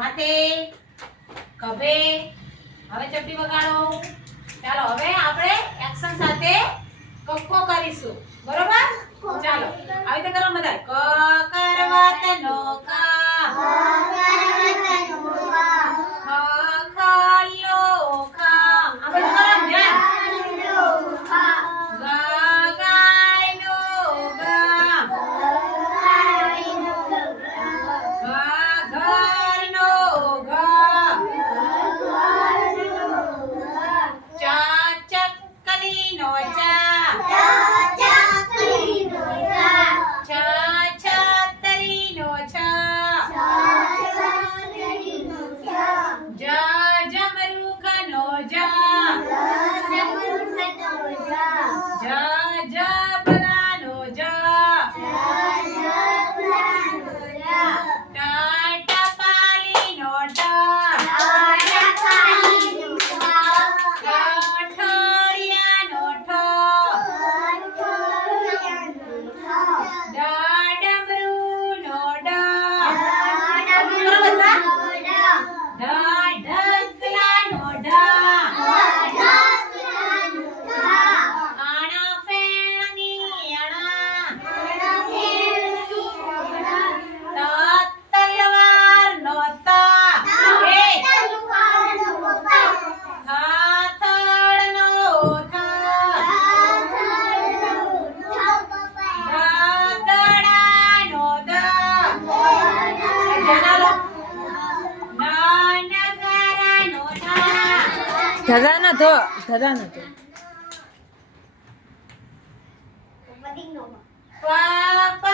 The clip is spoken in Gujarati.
માથે ખભે હવે ચપટી વગાડો ચાલો હવે આપણે એક્શન સાથે કક્કો કરીશું બરોબર ચાલો આવી રીતે કરો બધા ક કરવતનો કા ખ ખલો ખા આ બધું કરો ધ્યાન ગ ગાયનો ગા ઘરનો ઘા ચા ચકલીનો ચા છા છતરીનો છા જ જમરૂખનો જા જ જબલાનો જા ટપાલીનો ટા ઠઠિયાનો ઠ ડમરૂનો ડા ઢગલાનો ઢા આણા ફેણની આણા તલવારનો તા થાથડનો થા દાદડાનો દા નાનગરાનો ના ધરાનો ધો ધરાનો ધો પાપ